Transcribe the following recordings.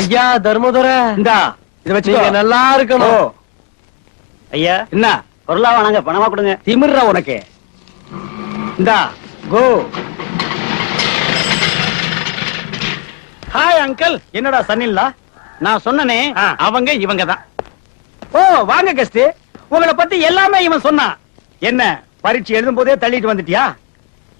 ஐயா தர்மதுரை, இந்தா இத வச்சுக்கோ. நீங்க நல்லா இருக்கணும். ஐயா என்ன பொருளா வாங்க, பணமா கொடுங்க. திமிர்றா உனக்கு? இந்தா கோ. Hi uncle. என்னடா சன்னில்லா? நான் சொன்னனே அவங்க இவங்க தான். ஓ வாங்க கெஸ்ட். உங்களை பத்தி எல்லாமே இவன் சொன்னான். என்ன பரீட்சை எழுதும் போதே தள்ளிட்டு வந்துட்டியா?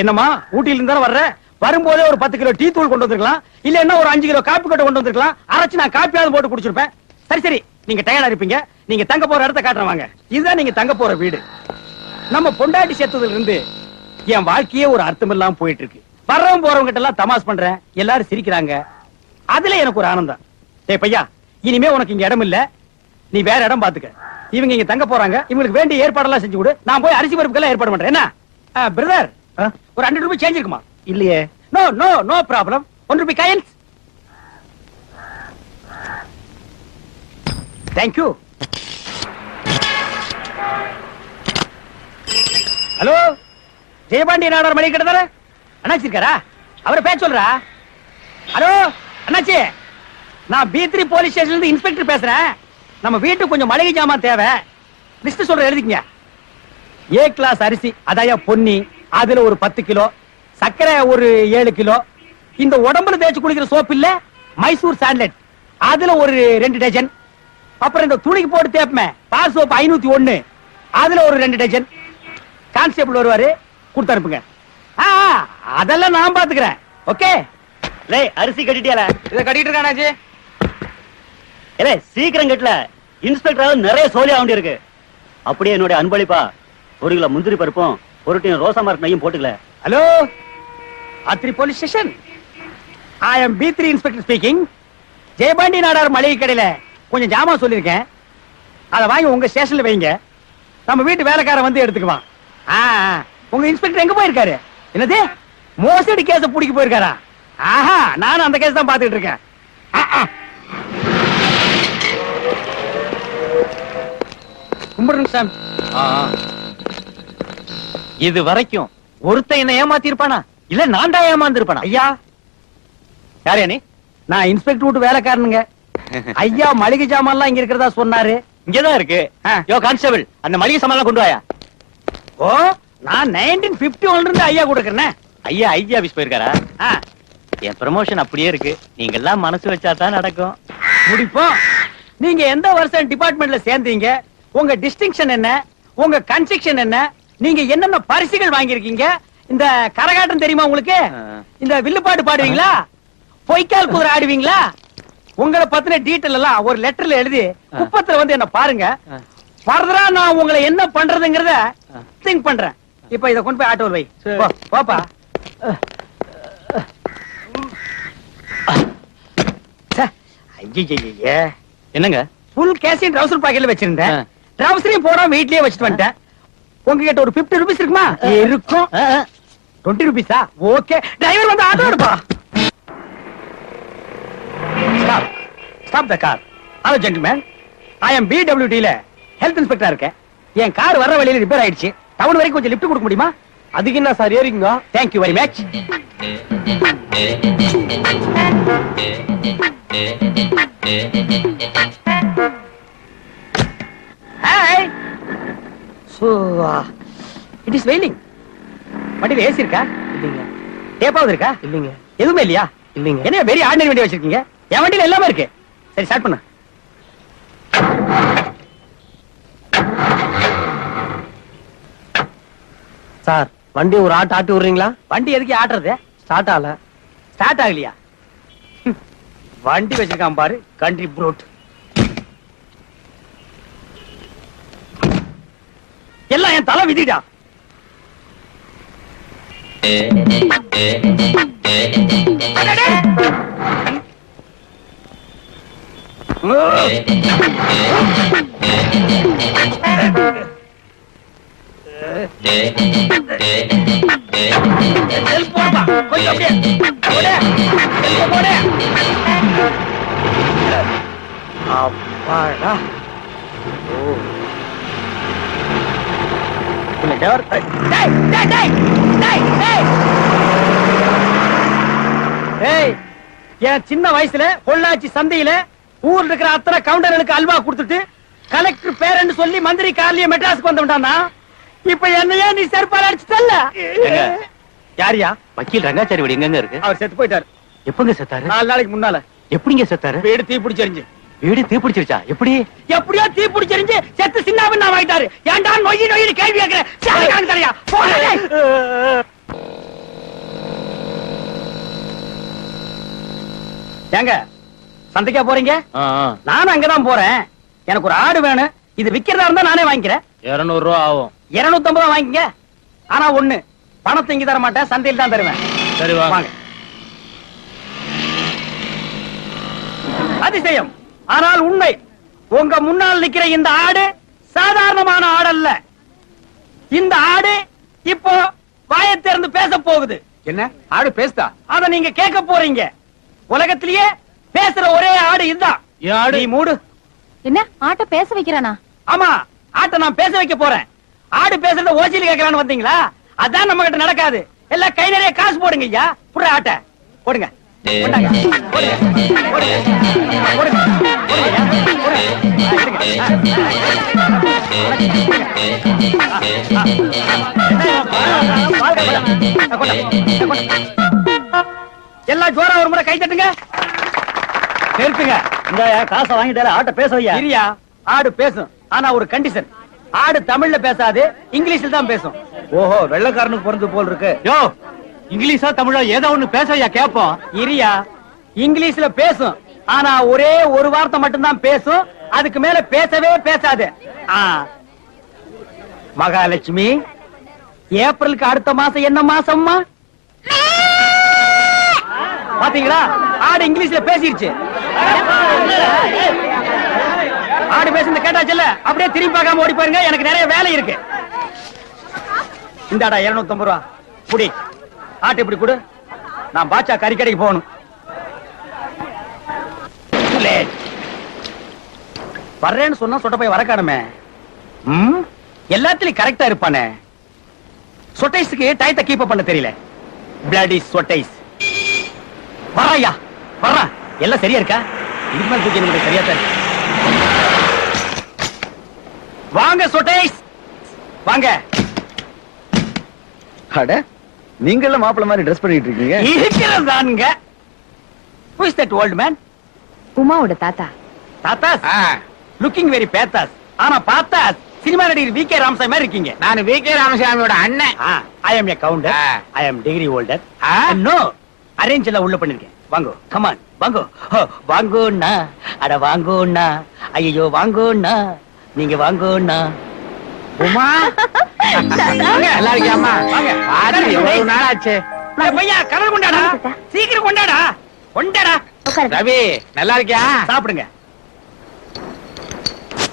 என்னம்மா ஊட்டியில இருந்தா வர்ற? வரும்போதே ஒரு 10 கிலோ டீ தூள் கொண்டு வந்திருக்கலாம், இல்ல என்ன ஒரு 5 கிலோ காப்பி கொட்டை கொண்டு வந்திருக்கலாம். அரைச்சு நான் காப்பியாவது போட்டு குடிச்சிருப்பேன். சரி சரி, நீங்க டயர்டா இருப்பீங்க. நீங்க தங்க போற இடத்த காட்டுறேன் வாங்க. இதுதான் நீங்க தங்க போற வீடு. நம்ம பொண்டாட்டி சேர்த்ததுல இருந்து என் வாழ்க்கையே ஒரு அர்த்தம் இல்லாம போயிட்டு இருக்கு. வர்றவங்க போறவங்க கிட்ட எல்லாம் தமாஸ் பண்றேன், எல்லாரும் சிரிக்கிறாங்க. அதுல எனக்கு ஒரு ஆனந்தம். டேய் பையா, இனிமே உனக்கு இங்க இடம் இல்ல, நீ வேற இடம் பாத்துக்க. இவங்க இங்க தங்க போறாங்க, இவங்களுக்கு வேண்டிய ஏற்பாடெல்லாம் செஞ்சு கொடு. நான் போய் அரிசி பருப்புக்கெல்லாம் ஏற்பாடு பண்றேன். என்ன பிரதர், ஒரு 100 ரூபாய் சேஞ்ச் இருக்குமா? இல்லையே. No no no problem. 1 ரூபாய் coins. Thank you. Hello, Jeyapandi Nadar மளிகை கடை தானே? அண்ணாச்சி இருக்காரா? அவரை பேச சொல்றா. ஹலோ அண்ணாச்சி, நான் B3 போலீஸ் ஸ்டேஷன்ல இருந்து இன்ஸ்பெக்டர் பேசுறேன். நம்ம வீட்டுக்கு கொஞ்சம் மளிகை ஜாமான் தேவை. லிஸ்ட் சொல்ற, எழுதிக்கங்க. ஏ கிளாஸ் அரிசி, அதாயா பொன்னி, அதுல ஒரு 10 கிலோ, சர்க்கரை ஒரு 7 கிலோ, இந்த உடம்புல தேய்ச்சி குளிக்கிற சோப்பு இல்ல, மைசூர் சாண்ட்லெட், அதுல ஒரு 2 டஜன். அப்புறம் இந்த துணிக்கு போட்டு தேப்பமே பார் சோப்பு 501, அதுல ஒரு 2 டஜன். கான்ஸ்டேபிள் வருவாரு, கொடுத்து அனுப்புங்க. அதெல்லாம் நான் பாத்துக்கிறேன். ஓகே. லே அரிசி கட்டிட்டியால? இத கட்டிட்டு இருக்கானாச்சு. ஏலே சீக்கிரம் கட்டல, இன்ஸ்பெக்டர் நிறைய சோலியா வேண்டி இருக்கு. அப்படியே என்னுடைய அன்பளிப்பா 1 கிலோ முந்திரி பருப்பும் 1 டீன் ரோசா மார்க் நெய்யும் போட்டுக்கல. Hello, Athri police station. I am B3 inspector speaking. Jayapandi Nadar மளிகை கடையில கொஞ்சம் ஜாமான் சொல்லிருக்கேன், அதை வாங்கி உங்க ஸ்டேஷன்ல வைங்க. நம்ம வீட்டு வேலைக்காரன் வந்து எடுத்துக்குவான். உங்க இன்ஸ்பெக்டர் எங்க போயிருக்காரு? என்னது, மோசடி கேஸ புடிக்க போயிருக்காரா? ஆஹா, நானும் அந்த கேஸ் தான் பாத்துக்கிட்டு இருக்கேன். கும்பிடுங்க சார். இது வரைக்கும் ஒருத்தன் என்ன ஏமாத்தி இருப்பானா, இல்ல நான் தான் ஏமாந்து இருப்பானா? ஐயா, யாரே நீ? நான் இன்ஸ்பெக்டர் வீட்டு வேலைக்காரனுங்க. ஐயா மளிகை ஜாமான்லாம் இங்க இருக்கிறதா சொன்னாரு. இங்கதான் இருக்கு. யோ கான்ஸ்டபிள், அந்த மளிகை சாமான் கொண்டு வாயா. ஓ, நான் 1951 இருந்து ஐயா கூட இருக்கேன். ஐயா ஐஜி ஆபீஸ் போயிருக்காரா? என் ப்ரமோஷன் அப்படியே இருக்கு. நீங்க எல்லாம் மனசு வச்சா தான் நடக்கும். முடிப்போம். நீங்க எந்த வருஷம் டிபார்ட்மெண்ட்ல சேர்ந்தீங்க? உங்க டிஸ்டிங்ஷன் என்ன? உங்க கன்ஸ்ட்ரக்ஷன் என்ன? நீங்க என்னென்ன பரிசுகள் வாங்கியிருக்கீங்க? இந்த கரகாட்டம் தெரியுமா உங்களுக்கு? இந்த வில்லுப்பாட்டு பாடுவீங்களா? பொய்க்கால் குதிரை ஆடுவீங்களா? உங்களை பத்தின டீட்டெயில் எல்லாம் ஒரு லெட்டர்ல எழுதி குப்பத்துல வந்து என்ன பாருங்க. ஃபர்தரா நான் உங்களை என்ன பண்றதுங்கறத திங்க் பண்றேன். இப்ப இத கொண்டு போய் ஆட்டோல வை. போப்பா. ஐயே, என்னங்க? ஃபுல் கேஷின் ட்ரவுசர் பாக்கெட்ல வச்சிருந்தேன். ட்ரவுசரையும் போடாம வீட்லயே வச்சிட்டு வந்துட்டேன். உங்ககிட்ட ஒரு 50 ரூபீஸ் இருக்குமா? இருக்கும். 20 ரூபீஸா? ஓகே. டிரைவர் வந்து ஆட்டோ எடுப்பா. Stop. Stop the car. Hello gentleman, I am BWD ல ஹெல்த் இன்ஸ்பெக்டரா இருக்கேன். என் கார் வர வழியில ரிப்பேர் ஆயிடுச்சு. டவுன் வரைக்கும் கொஞ்சம் லிஃப்ட் கொடுக்க முடியுமா? அதுக்கு என்ன sir ஏறிங்க? Thank you very much. Hi. So, it is raining. வண்டியில ஏசி இருக்கா? இல்லீங்க. டேப்பாவது இருக்கா? இல்லீங்க. எதுவுமே இல்லையா? இல்லீங்க. என்ன வெரி ஆர்டினரி வண்டி வச்சிருக்கீங்க? என் வண்டியில எல்லாமே இருக்கு. சரி, ஸ்டார்ட் பண்ணு. சார், வண்டி ஒரு ஆட்டு விடுறீங்களா? வண்டி எதுக்கு ஆட்டுறது? ஸ்டார்ட் ஆகல. ஸ்டார்ட் ஆகலையா? வண்டி வச்சிருக்கான் பாரு, கண்ட்ரி ப்ரூட். எல்லாம் என் தலை விதிடா. அப்பாடா. டேய் டேய் டேய் டேய் டேய். என் சின்ன வயசுல பொள்ளாச்சி சந்தையில ஊர்ல இருக்கிற அத்தனை கவுண்டர்களுக்கு அல்வா கொடுத்துட்டு கலெக்டர் பேரன்னு சொல்லி மந்திரி கார்லயே மெட்ராஸ்க்கு வந்துட்டானா. இப்ப என்னையா நீ செருப்பால அடிச்சு தள்ள. ஏங்க? யாரியா? வக்கீல் ரங்காச்சாரி வீடு எங்கங்க இருக்கு? அவர் செத்து போயிட்டாரு. எப்பங்க செத்தாரு? 4 நாளைக்கு முன்னால. எப்படிங்க செத்தாரு? வீடு தீ பிடிச்செரிஞ்சு. வீடு தீப்பிடிச்சிருச்சா? எப்படி? எப்படியோ தீ பிடிச்செரிஞ்சு செத்து சின்னாபின்னா ஆயிட்டாரு. ஏன்டா நொய்யி நொய்யி கேள்வி கேக்குறேன். சாலை கணக்கு தரையா போடா. ஏங்க சந்தைக்கா போறீங்க? நானும் அங்கதான் போறேன். எனக்கு ஒரு ஆடு வேணும். இது விக்கிறதா இருந்தா நானே வாங்கிக்கிறேன். 200 ரூபா ஆகும். 250 ரூபா வாங்கிங்க. ஆனா ஒண்ணு, பணத்தை இங்க தர மாட்டேன், சந்தையில் தான் தருவேன். சரி வாங்க. அதிசயம் ஆனால் உண்மை. உங்க முன்னால் நிக்கிற இந்த ஆடு சாதாரணமான ஆடு அல்ல. இந்த ஆடு இப்போ வாயை திறந்து பேச போகுது. என்ன ஆடு பேசுதா? அத நீங்க கேட்க போறீங்க. உலகத்திலேயே பேசுற ஒரே ஆடு இதுதான். ஆடு நீ மூடு. என்ன ஆட்ட பேச வைக்கிறானா? ஆமா, ஆட்டை நான் பேச வைக்க போறேன். ஆடு பேசுறத ஓசியில கேட்கலான்னு வந்தீங்களா? அதான் நம்ம கிட்ட நடக்காது. எல்லாம் கை நிறைய காசு போடுங்க ஐயா. புற ஆட்டை போடுங்க. போடுங்க. போடுங்க. போடுங்க. போடுங்க. போடுங்க. எல்லாம் ஜோரா ஒரு முறை கை தட்டுங்க. நிறுத்துங்க. இந்த காசை வாங்கிட்டாரு. ஆட்டை பேச வையா. இரியா, ஆடு பேசும். ஆனா ஒரு கண்டிஷன். ஆடு தமிழ்ல பேசாது, இங்கிலீஷ்ல தான் பேசும். ஓஹோ, வெள்ளக்காரனுக்கு பிறந்து போல் இருக்கு. யோ, இங்கிலீஷா தமிழா ஏதோ ஒண்ணு பேசையா கேப்போம். இரியா, இங்கிலீஷ்ல பேசும். ஆனா ஒரே ஒரு வார்த்தை மட்டும்தான் பேசும். அதுக்கு மேல பேசவே பேசாது. மகாலட்சுமி, ஏப்ரலுக்கு அடுத்த மாசம் என்ன மாசம்மா? பாத்தீங்களா, ஆடு இங்கிலீஷ்ல பேசிருச்சு. ஆடு பேசுறது கேட்டாச்சுல்ல, அப்படியே திரும்பி பார்க்காம ஓடி போயிருங்க. எனக்கு நிறைய வேலை இருக்கு. இந்தாடா 250 ரூபா புடி. ஆட்டு இப்படி கொடு. நான் பாச்சா கறிக்கடைக்கு போகணும். வர்றேன்னு சொன்னா சொட்ட போய் வரக்கானுமே. எல்லாத்துலயும் கரெக்டா இருப்பானே. சொட்டைஸ்க்கு டயத்தை கீப் பண்ண தெரியல. பிளடி சொட்டைஸ். வர்றாயா வர்றா. எல்லாம் சரியா இருக்கா? இதுக்கு மேல தூக்கி நமக்கு சரியா தான் இருக்கு. வாங்க சொட்டைஸ் வாங்க. அட, நீங்க எல்லாம் மாப்பிள்ள மாதிரி ட்ரெஸ் பண்ணிட்டு இருக்கீங்க. இருக்கிறதானுங்க. Who is that old man? உமாவோட தாத்தா. Thathas looking very pathos. ஆனா பாத்தாஸ் சினிமா நடிகர் வி கே ராமசாமி மாதிரி இருக்கீங்க. நான் வி கே ராமசாமியோட அண்ணன். ஐ அம் எ கவுண்டர். ஐ அம் டிகிரி ஹோல்டர். நோ, அரேஞ்ச் எல்லாம் உள்ள பண்ணிருக்கேன். வாங்கோ, கம் ஆன் வாங்கோ. வாங்கோண்ணா, அட வாங்கோண்ணா. ஐயோ வாங்கோண்ணா, நீங்க வாங்கோண்ணா. உமா நல்லா இருக்கியாமா? வாங்க. பாத்து எவ்வளவு நாள் ஆச்சு. பையா கலர் கொண்டாடா, சீக்கிரம் கொண்டாடா. கொண்டாடா. உட்காருங்க. ரவி நல்லா இருக்கியா? சாப்பிடுங்க.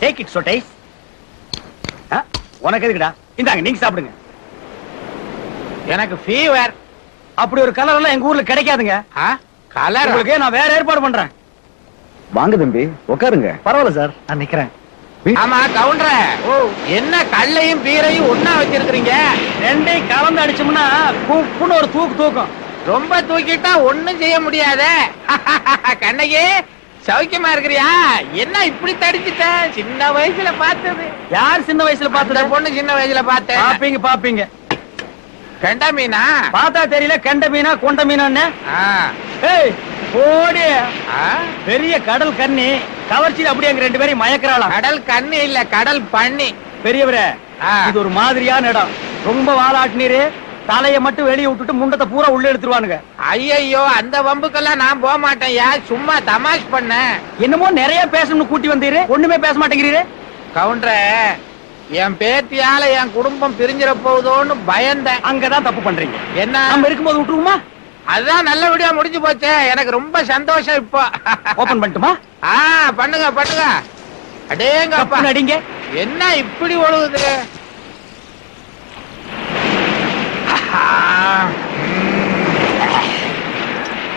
டேக் இட் சொட்டைஸ். உனக்கு எதுக்குடா? இந்தாங்க, நீங்க சாப்பிடுங்க. எனக்கு ஃபீவர். அப்படி ஒரு கலர் எல்லாம் எங்க ஊர்ல கிடைக்காதுங்க. கலர் உங்களுக்கு நான் வேற ஏற்பாடு பண்றேன். வாங்க தம்பி, உட்காருங்க. பரவாயில்ல சார், நான் நிக்கிறேன். ஆமா கவுண்டர், என்ன கல்லையும் பீரையும் ஒண்ணா வச்சிருக்கீங்க? ரெண்டையும் கலந்து அடிச்சோம்னா குப்புன்னு ஒரு தூக்கு தூக்கும். ரொம்ப தூக்கிட்டா ஒண்ணும் செய்ய முடியாதே. கண்ணகி சௌக்கியமா இருக்கிறியா? என்ன இப்படி தடிச்சிட்ட? சின்ன வயசுல பார்த்தது. யார் சின்ன வயசுல அந்த பார்த்தது? பொண்ணு சின்ன வயசுல பார்த்தேன். பாப்பீங்க பாப்பீங்க. கெண்ட மீனா? பார்த்தா தெரியல கெண்ட மீனா கொண்ட மீனா. ஆ. ஏய் ஓடி. ஆ? பெரிய கடல் கன்னி கவர்ச்சியில அப்படியே எங்க 2 பேரையும் மயக்கிறாளாம். கடல் கண்ணி இல்ல, கடல் பண்ணி. பெரியவரே, இது ஒரு மாதிரியான இடம். ரொம்ப வாலாட்டினீரு. தலைய மட்டும் வெளியே விட்டுட்டு முண்டத்தை பூரா உள்ள எடுத்துருவானுங்க. ஐயோ, அந்த வம்புக்கெல்லாம் நான் போக மாட்டேன்யா. சும்மா தமாஷ் பண்ண. என்னமோ நிறைய பேசணும்னு கூட்டி வந்தீரு, ஒண்ணுமே பேச மாட்டேங்கிறீரு. கவுண்டர், என் பேத்தியால என் குடும்பம் பிரிஞ்சிட போகுதோன்னு பயந்தேன். அங்கதான் தப்பு பண்றீங்க. என்ன? நம்ம இருக்கும்போது விட்டுருவோமா? அதுதான் நல்லபடியா முடிஞ்சு போச்சே. எனக்கு ரொம்ப சந்தோஷம் இப்போ. ஓபன் பண்ணட்டுமா? பண்ணுங்க பண்ணுங்க. அடேங்க அப்பா, கப்புன்னு அடிங்க. என்ன இப்படி ஒழுகுது?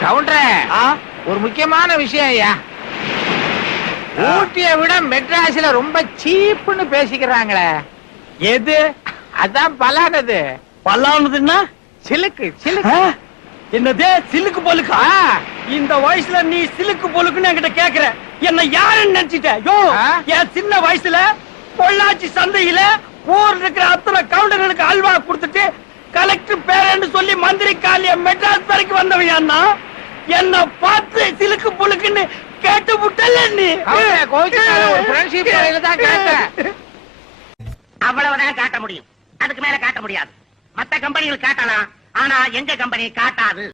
கவுண்டர், ஒரு முக்கியமான விஷயம் ஐயா. ஊட்டியை விட மெட்ராஸ்ல ரொம்ப சீப்புன்னு பேசிக்கிறாங்களே. எது? அதான் பலானது. பல்லானதுன்னா சிலுக்கு சிலுக்கு. என்னதே சிலுக்கு பொலுக்கா? இந்த வயசுல நீ சிலுக்கு பொலுக்குன்னு என்கிட்ட கேக்குற? என்ன யாருன்னு நினைச்சிட்ட? யோ, என் சின்ன வயசுல பொள்ளாச்சி சந்தையில ஊர்ல இருக்கிற அத்தனை கவுண்டர்களுக்கு அல்வா கொடுத்துட்டு கலெக்டர் பேரன்னு சொல்லி மந்திரி காலிய மெட்ராஸ் வரைக்கும் வந்தவன் அண்ணா. என்ன பார்த்து சிலுக்கு பொலுக்குன்னு கேட்டு விட்டல நீ. அவ்வளவுதான் காட்ட முடியும், அதுக்கு மேல காட்ட முடியாது. மத்த கம்பெனிகள் காட்டலாம், ஆனா எங்க கம்பெனி காட்டாது.